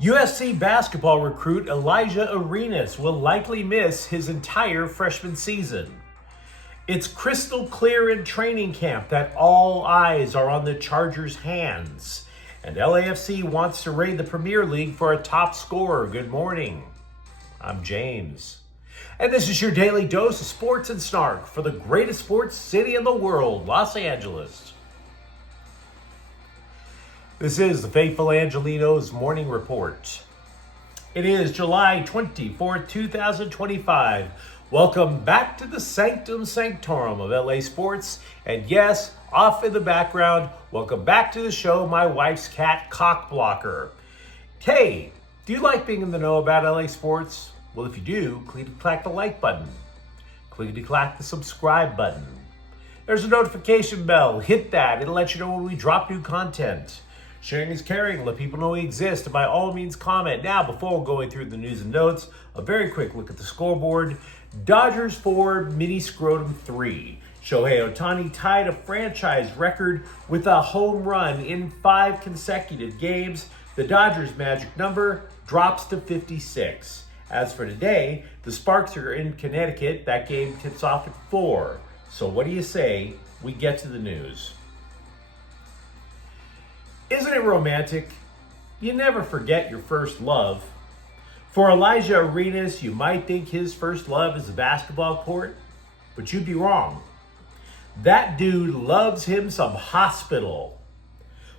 USC basketball recruit Elijah Arenas will likely miss his entire freshman season. It's crystal clear in training camp that all eyes are on the Chargers' hands. And LAFC wants to raid the Premier League for a top scorer. Good morning. I'm James. And this is your daily dose of sports and snark for the greatest sports city in the world, Los Angeles. This is the faithful Angelenos morning report. It is July 24th, 2025. Welcome back to the Sanctum Sanctorum of LA Sports. And yes, off in the background, welcome back to the show, my wife's cat, Cockblocker. Hey, do you like being in the know about LA Sports? Well, if you do, click the like button. Click the subscribe button. There's a notification bell. Hit that. It'll let you know when we drop new content. Sharing is caring. Let people know we exist. And by all means, comment. Now, before going through the news and notes, a very quick look at the scoreboard. Dodgers 4, Mini Scrotum 3. Shohei Ohtani tied a franchise record with a home run in 5 consecutive games. The Dodgers' magic number drops to 56. As for today, the Sparks are in Connecticut. That game tips off at 4. So what do you say we get to the news? Isn't it romantic? You never forget your first love. For Elijah Arenas, you might think his first love is a basketball court, but you'd be wrong. That dude loves him some hospital.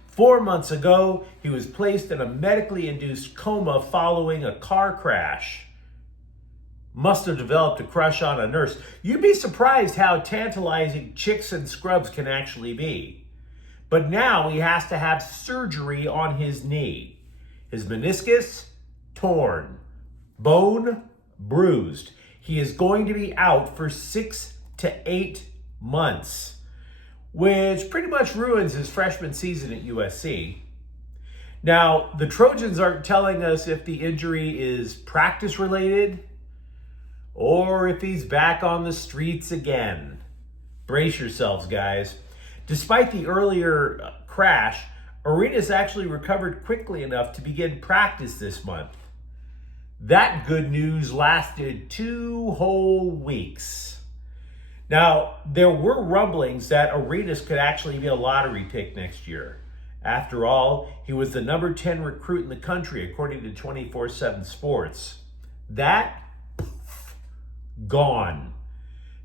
4 months ago, he was placed in a medically induced coma following a car crash. Must have developed a crush on a nurse. You'd be surprised how tantalizing chicks and scrubs can actually be. But now he has to have surgery on his knee. His meniscus, torn. Bone, bruised. He is going to be out for 6 to 8 months, which pretty much ruins his freshman season at USC. Now, the Trojans aren't telling us if the injury is practice-related or if he's back on the streets again. Brace yourselves, guys. Despite the earlier crash, Arenas actually recovered quickly enough to begin practice this month. That good news lasted 2 whole weeks. Now, there were rumblings that Arenas could actually be a lottery pick next year. After all, he was the number 10 recruit in the country, according to 24/7 Sports. That, gone.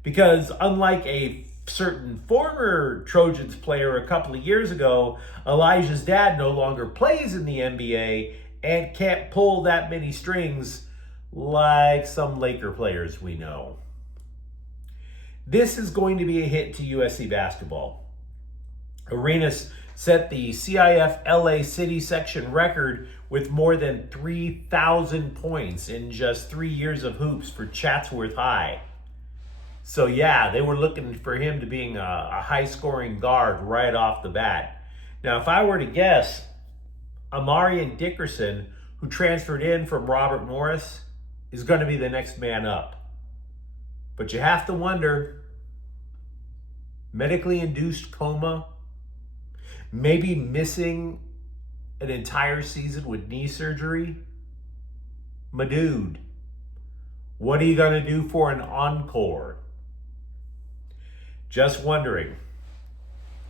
Because unlike a certain former Trojans player a couple of years ago, Elijah's dad no longer plays in the NBA and can't pull that many strings like some Laker players we know. This is going to be a hit to USC basketball. Arenas set the CIF LA City section record with more than 3,000 points in just 3 years of hoops for Chatsworth High. So yeah, they were looking for him to being a high-scoring guard right off the bat. Now, if I were to guess, Amarian Dickerson, who transferred in from Robert Morris, is going to be the next man up. But you have to wonder, medically induced coma, maybe missing an entire season with knee surgery? My dude, what are you going to do for an encore? Just wondering.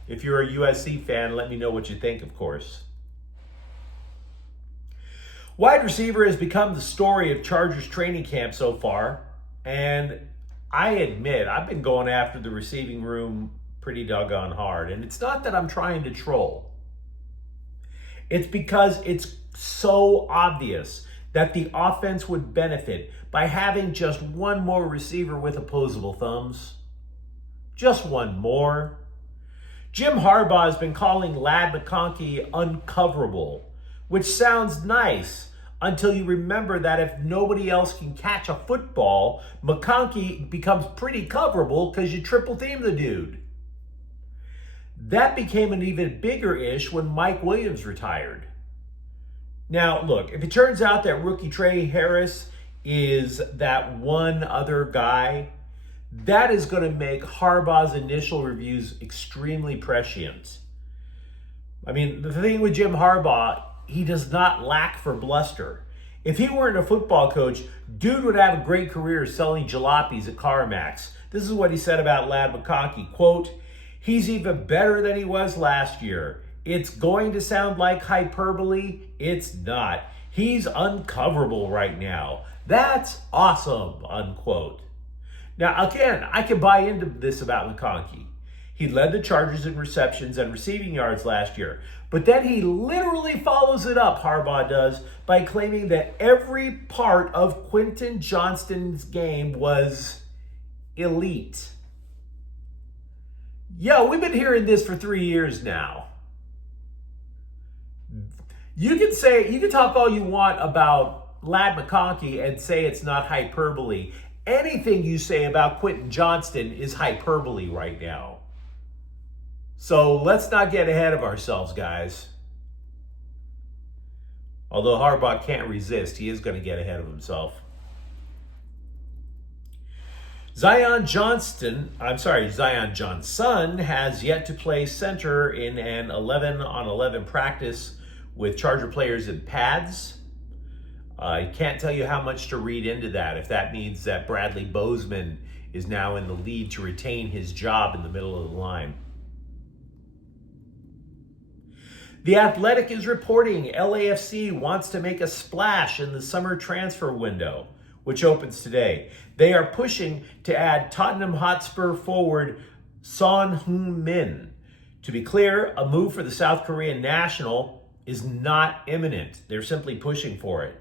If you're a USC fan, let me know what you think, of course. Wide receiver has become the story of Chargers training camp so far. And I admit, I've been going after the receiving room pretty doggone hard. And it's not that I'm trying to troll. It's because it's so obvious that the offense would benefit by having just one more receiver with opposable thumbs. Just one more. Jim Harbaugh has been calling Ladd McConkey uncoverable, which sounds nice until you remember that if nobody else can catch a football, McConkey becomes pretty coverable because you triple team the dude. That became an even bigger ish when Mike Williams retired. Now, look, if it turns out that rookie Trey Harris is that one other guy, that is going to make Harbaugh's initial reviews extremely prescient. I mean, the thing with Jim Harbaugh, he does not lack for bluster. If he weren't a football coach, dude would have a great career selling jalopies at CarMax. This is what he said about Ladd McConkey, quote, "He's even better than he was last year. It's going to sound like hyperbole. It's not. He's uncoverable right now. That's awesome," unquote. Now, again, I can buy into this about McConkey. He led the Chargers in receptions and receiving yards last year. But then he literally follows it up, Harbaugh does, by claiming that every part of Quentin Johnston's game was elite. Yo, we've been hearing this for 3 years now. You can talk all you want about Ladd McConkey and say it's not hyperbole. Anything you say about Quentin Johnston is hyperbole right now. So let's not get ahead of ourselves, guys. Although Harbaugh can't resist, he is going to get ahead of himself. Zion Johnson has yet to play center in an 11-on-11 practice with Charger players in pads. I can't tell you how much to read into that, if that means that Bradley Bozeman is now in the lead to retain his job in the middle of the line. The Athletic is reporting LAFC wants to make a splash in the summer transfer window, which opens today. They are pushing to add Tottenham Hotspur forward Son Heung-min. To be clear, a move for the South Korean national is not imminent. They're simply pushing for it.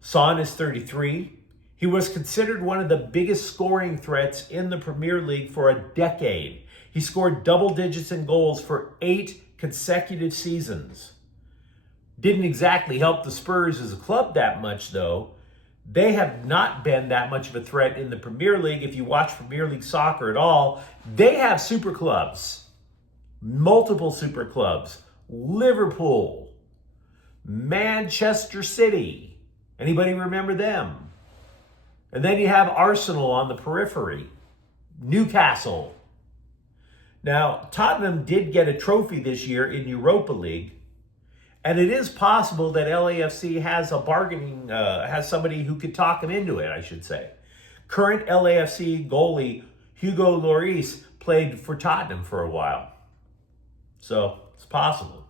Son is 33. He was considered one of the biggest scoring threats in the Premier League for a decade. He scored double digits in goals for 8 consecutive seasons. Didn't exactly help the Spurs as a club that much, though. They have not been that much of a threat in the Premier League. If you watch Premier League soccer at all, they have super clubs, multiple super clubs. Liverpool, Manchester City. Anybody remember them? And then you have Arsenal on the periphery, Newcastle. Now, Tottenham did get a trophy this year in Europa League, and it is possible that LAFC has has somebody who could talk him into it, I should say. Current LAFC goalie Hugo Lloris played for Tottenham for a while, so it's possible.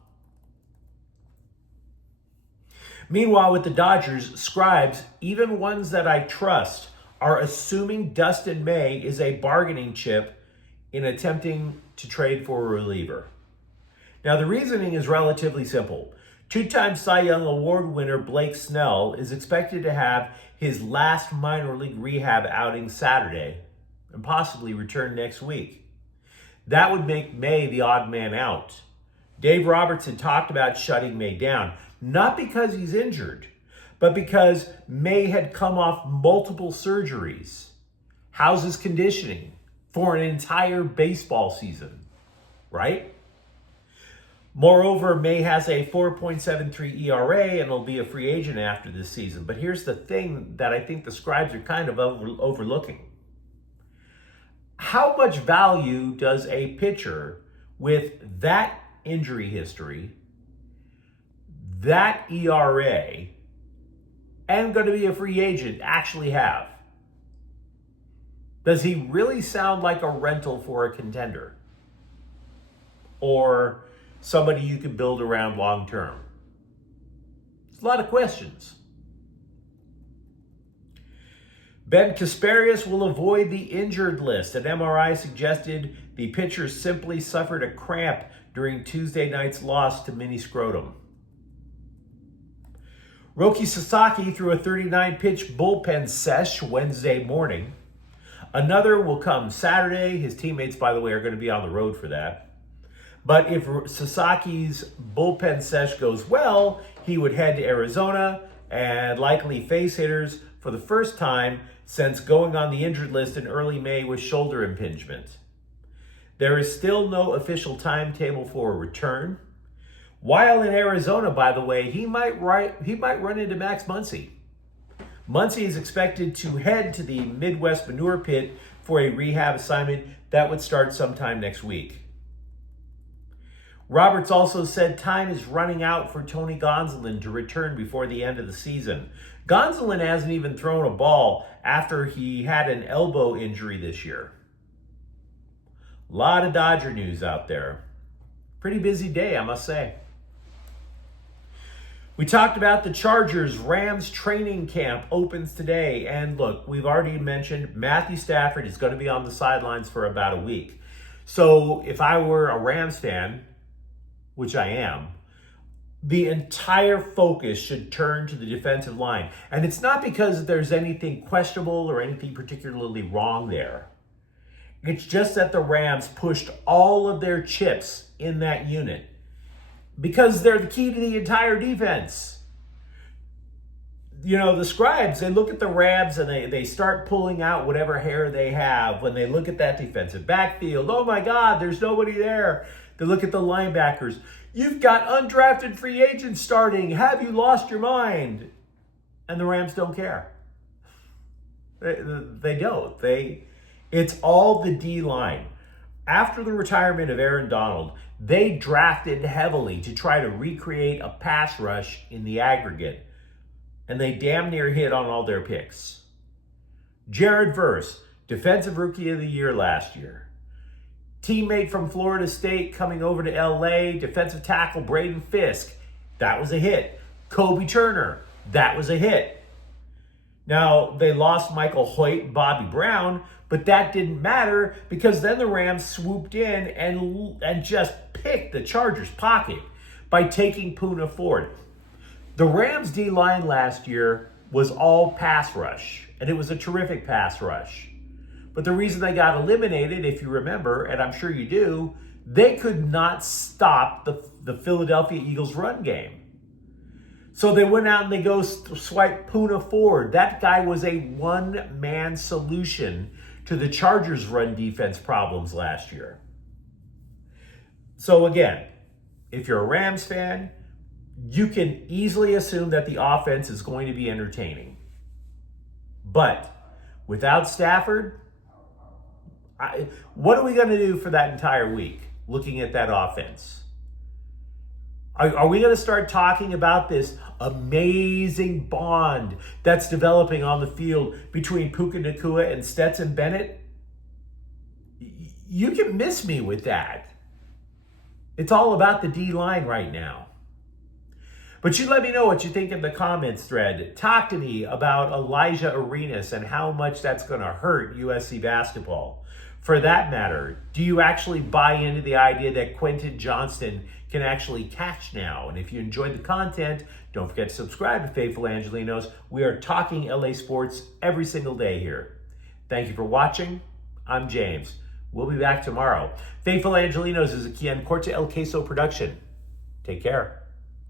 Meanwhile, with the Dodgers, scribes, even ones that I trust, are assuming Dustin May is a bargaining chip in attempting to trade for a reliever. Now, the reasoning is relatively simple. Two-time Cy Young Award winner Blake Snell is expected to have his last minor league rehab outing Saturday and possibly return next week. That would make May the odd man out. Dave Robertson talked about shutting May down, not because he's injured, but because May had come off multiple surgeries. How's his conditioning for an entire baseball season, right? Moreover, May has a 4.73 ERA and will be a free agent after this season. But here's the thing that I think the scribes are kind of overlooking. How much value does a pitcher with that injury history, that ERA, and going to be a free agent actually have? Does he really sound like a rental for a contender? Or somebody you can build around long term? It's a lot of questions. Ben Kasparius will avoid the injured list. An MRI suggested the pitcher simply suffered a cramp during Tuesday night's loss to Mini Scrotum. Roki Sasaki threw a 39-pitch bullpen sesh Wednesday morning. Another will come Saturday. His teammates, by the way, are going to be on the road for that. But if Sasaki's bullpen sesh goes well, he would head to Arizona and likely face hitters for the first time since going on the injured list in early May with shoulder impingement. There is still no official timetable for a return. While in Arizona, by the way, he might run into Max Muncy. Muncy is expected to head to the Midwest Manure Pit for a rehab assignment that would start sometime next week. Roberts also said time is running out for Tony Gonsolin to return before the end of the season. Gonsolin hasn't even thrown a ball after he had an elbow injury this year. A lot of Dodger news out there. Pretty busy day, I must say. We talked about the Chargers. Rams training camp opens today. And look, we've already mentioned Matthew Stafford is going to be on the sidelines for about a week. So if I were a Rams fan, which I am, the entire focus should turn to the defensive line. And it's not because there's anything questionable or anything particularly wrong there. It's just that the Rams pushed all of their chips in that unit because they're the key to the entire defense. You know, the scribes, they look at the Rams and they start pulling out whatever hair they have when they look at that defensive backfield. Oh my God, there's nobody there. They look at the linebackers. You've got undrafted free agents starting. Have you lost your mind? And the Rams don't care. They don't. It's all the D-line. After the retirement of Aaron Donald, they drafted heavily to try to recreate a pass rush in the aggregate. And they damn near hit on all their picks. Jared Verse, Defensive Rookie of the Year last year. Teammate from Florida State coming over to LA, defensive tackle Braden Fisk. That was a hit. Kobe Turner. That was a hit. Now, they lost Michael Hoyt, Bobby Brown, but that didn't matter because then the Rams swooped in and just picked the Chargers' pocket by taking Poona Ford. The Rams' D-line last year was all pass rush, and it was a terrific pass rush. But the reason they got eliminated, if you remember, and I'm sure you do, they could not stop the Philadelphia Eagles run game. So they went out and they go swipe Poona Ford. That guy was a one-man solution to the Chargers' run defense problems last year. So again, if you're a Rams fan, you can easily assume that the offense is going to be entertaining. But without Stafford, what are we going to do for that entire week looking at that offense? Are we going to start talking about this amazing bond that's developing on the field between Puka Nacua and Stetson Bennett? You can miss me with that. It's all about the D-line right now. But you let me know what you think in the comments thread. Talk to me about Elijah Arenas and how much that's going to hurt USC basketball. For that matter, do you actually buy into the idea that Quentin Johnston can actually catch now? And if you enjoyed the content, don't forget to subscribe to Faithful Angelenos. We are talking LA sports every single day here. Thank you for watching. I'm James. We'll be back tomorrow. Faithful Angelenos is a Kian Corte El Queso production. Take care.